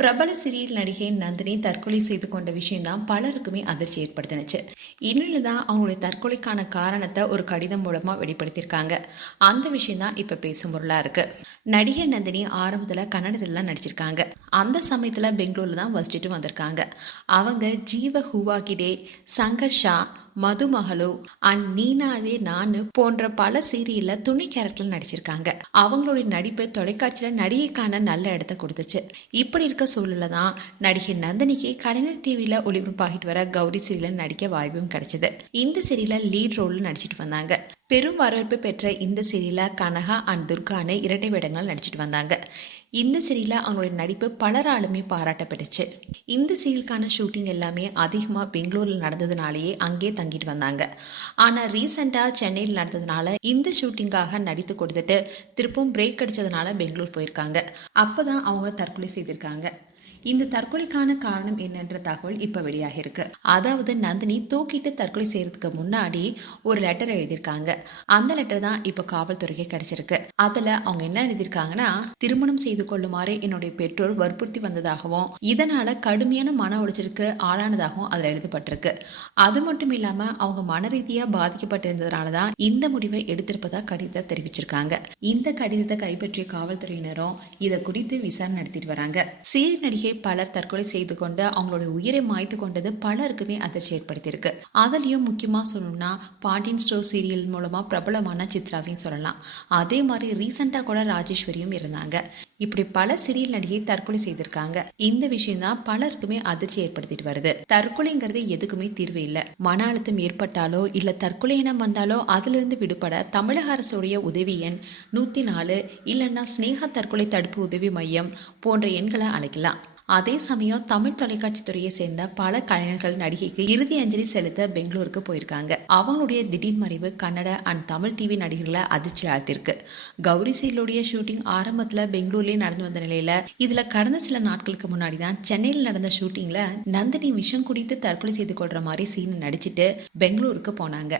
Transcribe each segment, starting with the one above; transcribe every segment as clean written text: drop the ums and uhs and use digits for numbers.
பிரபல சீரியல் நடிகை நந்தினி தற்கொலை செய்து கொண்ட விஷயம் தான் பலருக்குமே அதிர்ச்சி ஏற்படுத்தினுச்சு. இந்நிலையில தான் அவங்களுடைய தற்கொலைக்கான காரணத்தை ஒரு கடிதம் மூலமா வெளிப்படுத்தியிருக்காங்க. அந்த விஷயம் தான் இப்ப பேசும் பொருளா இருக்கு. நடிகை நந்தினி ஆரம்பத்துல கன்னடத்துல தான் நடிச்சிருக்காங்க. அந்த சமயத்துல பெங்களூர்ல தான் வசிச்சுட்டு வந்திருக்காங்க. அவங்க ஜீவ ஹுவாகிடே, சங்கர்ஷா, மதுமகளு அண்ட் நீனாதே நானு போன்ற பல சீரியல்ல துணை கேரக்டர்ல நடிச்சிருக்காங்க. அவங்களுடைய நடிப்பு தொலைக்காட்சியில நடிகைக்கான நல்ல இடத்தை கொடுத்துச்சு. இப்படி இருக்க சூழல்ல தான் நடிகை நந்தினிக்கு கலைஞர் டிவியில ஒளிபரப்பாகிட்டு வர கௌரி சீரியல் நடிக்க வாய்ப்பும் கிடைச்சது. இந்த சீரியல்ல லீட் ரோல்ல நடிச்சிட்டு வந்தாங்க. பெரும் வரவேற்பு பெற்ற இந்த சீரியல்ல கனகா அண்ட் துர்கான்னு இரட்டை வேடங்கள் நடிச்சிட்டு வந்தாங்க. இந்த சீரியல்ல அவங்களுடைய நடிப்பு பலராலுமே பாராட்டப்பட்டுச்சு. இந்த சீரியலுக்கான ஷூட்டிங் எல்லாமே அதிகமா பெங்களூர்ல நடந்ததுனாலேயே அங்கே தங்கிட்டு வந்தாங்க. ஆனா ரீசெண்டா சென்னையில் நடந்ததுனால இந்த ஷூட்டிங்காக நடித்து கொடுத்துட்டு திருப்பும் பிரேக் அடிச்சதுனால பெங்களூர் போயிருக்காங்க. அப்பதான் அவங்க தற்கொலை செய்திருக்காங்க. இந்த தற்கொலைக்கான காரணம் என்னன்ற தகவல் இப்ப வெளியாக இருக்கு. அதாவது நந்தினி தூக்கிட்டு தற்கொலை செய்யறதுக்கு முன்னாடி ஒரு லெட்டர் எழுதியிருக்காங்க. அந்த லெட்டர் தான் இப்ப காவல்துறைக்கு கிடைச்சிருக்கு. அதுல அவங்க என்ன எழுதியிருக்காங்கன்னா, திருமணம் செய்து கொள்ளுமாறு என்னுடைய பெற்றோர் வற்புறுத்தி வந்ததாகவும் இதனால கடுமையான மன உளைச்சலுக்கு ஆளானதாகவும் அதுல எழுதப்பட்டிருக்கு. அது மட்டும் இல்லாம அவங்க மன ரீதியா பாதிக்கப்பட்டிருந்ததுனாலதான் இந்த முடிவை எடுத்திருப்பதா கடிதத்தை தெரிவிச்சிருக்காங்க. இந்த கடிதத்தை கைப்பற்றிய காவல்துறையினரும் இதை குறித்து விசாரணை நடத்திட்டு வராங்க. சீரியல் நடிகை பலர் தற்கொலை செய்து கொண்டு அவங்களுடைய உயிரை மாய்த்து கொண்டது பலருக்குமே அதிர்ச்சி ஏற்படுத்தியிருக்கு. அதுலயும் முக்கியமா சொல்லணும்னா பாண்டியன் ஸ்டோர் சீரியல் மூலமா பிரபலமான சித்ராவையும் சொல்லலாம். அதே மாதிரி ரீசெண்டா கூட ராஜேஸ்வரியும் இருந்தாங்க. இப்படி பல சீரியல் நடிகை தற்கொலை செய்திருக்காங்க. இந்த விஷயம் தான் பலருக்குமே அதிர்ச்சி ஏற்படுத்திட்டு வருது. தற்கொலைங்கிறது எதுக்குமே தீர்வு இல்லை. மன அழுத்தம் ஏற்பட்டாலோ இல்ல தற்கொலை எண்ணம் வந்தாலோ அதுல இருந்து விடுபட தமிழக அரசுடைய உதவி எண் 104 இல்லைன்னா ஸ்னேகா தற்கொலை தடுப்பு உதவி மையம் போன்ற எண்களை அழைக்கலாம். அதே சமயம் தமிழ் தொலைக்காட்சி துறையை சேர்ந்த பல கலைஞர்கள் நடிகைக்கு இறுதி அஞ்சலி செலுத்த பெங்களூருக்கு போயிருக்காங்க. அவங்களுடைய திடீர் மறைவு கன்னட அண்ட் தமிழ் டிவி நடிகர்களை அதிர்ச்சி ஆழ்த்திருக்கு. கௌரி சீரியலுடைய ஷூட்டிங் ஆரம்பத்துல பெங்களூர்லயே நடந்து வந்த நிலையில இதுல கடந்த சில நாட்களுக்கு முன்னாடி தான் சென்னையில் நடந்த ஷூட்டிங்ல நந்தினி விஷம் குடித்து தற்கொலை செய்து கொள்ற மாதிரி சீன் நடிச்சிட்டு பெங்களூருக்கு போனாங்க.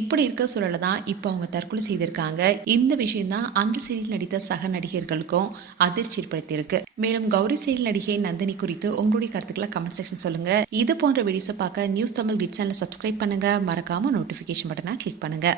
இப்படி இருக்க சூழல தான் இப்ப அவங்க தற்கொலை செய்திருக்காங்க. இந்த விஷயம் தான் அந்த சீரியல் நடித்த சக நடிகர்களுக்கும் அதிர்ச்சி ஏற்படுத்தியிருக்கு. மேலும் கௌரி சீரியல் நடிகை நந்தினி குறித்து உங்களுடைய கருத்துக்களை கமெண்ட் செக்ஷன் சொல்லுங்க. இது போன்ற வீடியோஸை பார்க்க நியூஸ் தமிழ் கிட் சேனலை சப்ஸ்கிரைப் பண்ணுங்க. மறக்காம நோட்டிபிகேஷன் பட்டனை கிளிக் பண்ணுங்க.